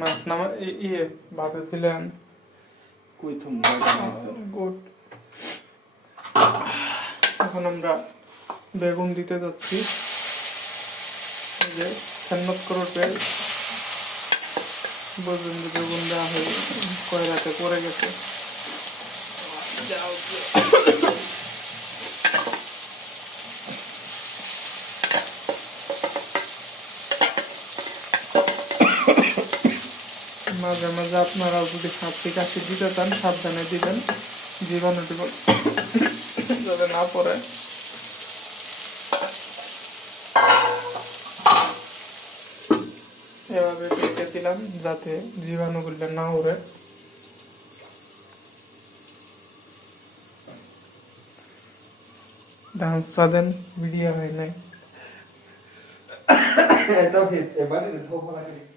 মাছ নামা ইয়ে ভাবে দিলেন কই থুম। গুড এখন আমরা বেগুন দিতে যাচ্ছি যে যে বেগুন দেওয়া হয়ে কয়রাতে পড়ে গেছে মাঝে মাঝে আপনারাও যদি সাপটি কাশি দিতে চান, সাবধানে দিবেন। জীবাণু টিবাণু যাতে না পড়ে। এভাবে পেটে দিলাম যাতে জীবাণুগুলো না উড়ে। ডান্সটা দেন ভিডিও হয় নাই এটা ভিত এবারে ধোপা লাগে